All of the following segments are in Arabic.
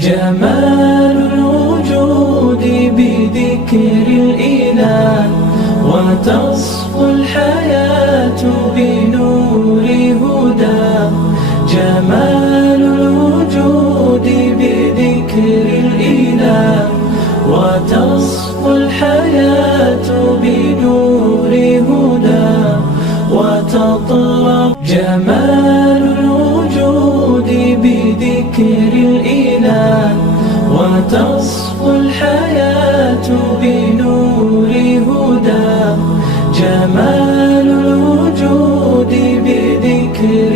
جمال الوجود بذكر الإله، وتصفو الحياة بنور هداه. جمال الوجود بذكر الإله، وتصفو الحياة بنور هداه. وتطلب جمال الوجود بذكر الإله، وتصفو الحياة بنور هداه. جمال الوجود بذكر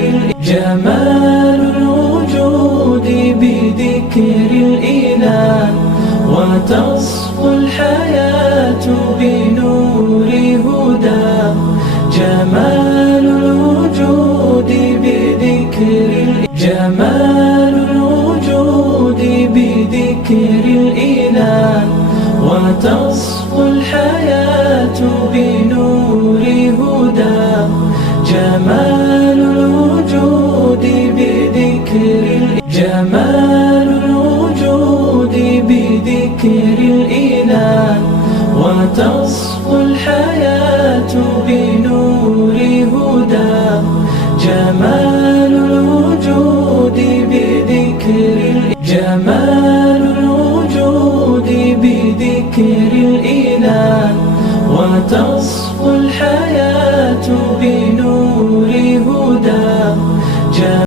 جمال الوجود بذكر الإله، وتصفو الحياة بنور هداه. جمال الوجود بذكر جمال الوجود بذكر الإله، وتصفو الحياة بنور هداه. جمال الوجود بذكر جمال الوجود بذكر الإله، وتصفو الحياة بنور هداه. جمال الوجود بذكر جمال الوجود بذكر